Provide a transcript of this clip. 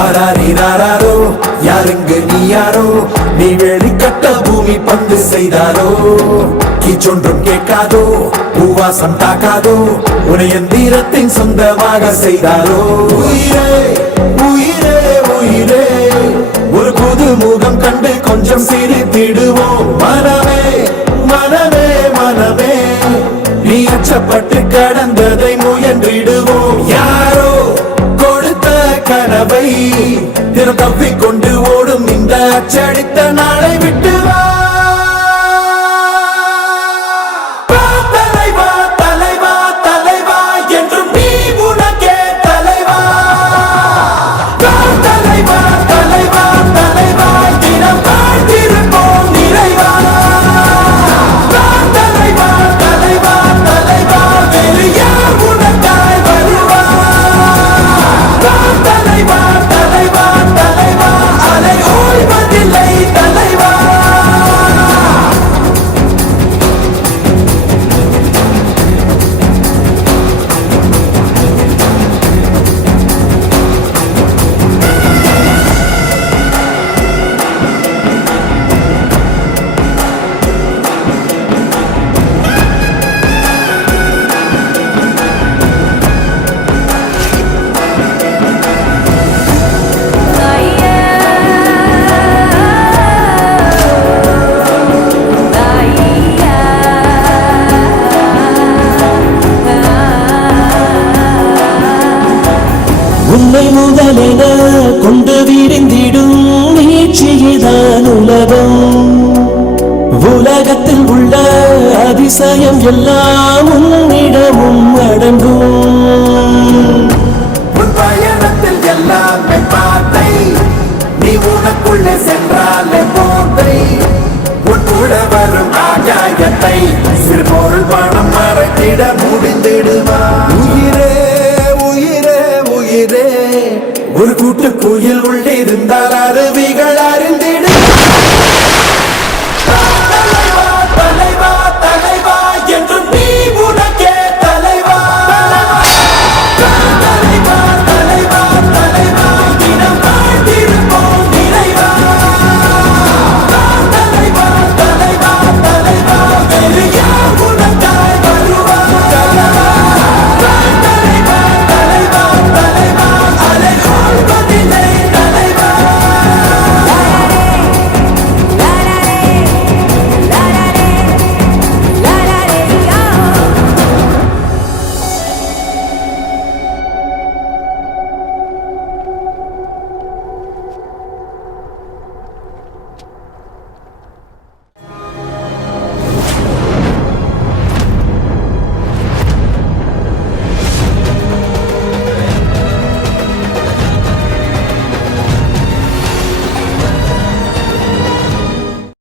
ஆராரிராரோ யாருங்க நீ யாரோ நீ வெளிக்கட்ட பூமி பந்து செய்தாரோ கீச்சொன்றும் கேட்காதோ பூவாசம் தாக்காதோ உன்னை எந்திரத்தின் சொந்தமாக செய்தாரோ உயிரே உயிரே உயிரே ஒரு புது முகம் கண்டு கொஞ்சம் சிரித்திடுவோம் மனமே மனமே மனமே நீ அச்சப்பட்டு கடந்ததை முயன்றிடுவோம் யாரோ கொடுத்த கனவை தினம் தப்பிக்கொண்டு ஓடும் இந்த அச்சடித்த நாளை விட்டு வா உன்னை முதலென கொண்டு விரிந்திடும் நீட்சியதான் உலகம் உலகத்தில் உள்ள அதிசயம் எல்லாம் உன்னிடமும் அடங்கும் உன் பயணத்தில் எல்லாமே பாதை நீ உனக்குள்ளே சென்றாலே போதை உன் கூட வரும் ஆகாயத்தை சிறு பொருள் பணம் மறைத்திட முடிந்திடுவா உயிரே உயிரே உயிரே ஒரு கூட்டு குயில் உள்ளிருந்தால் அருவிகள்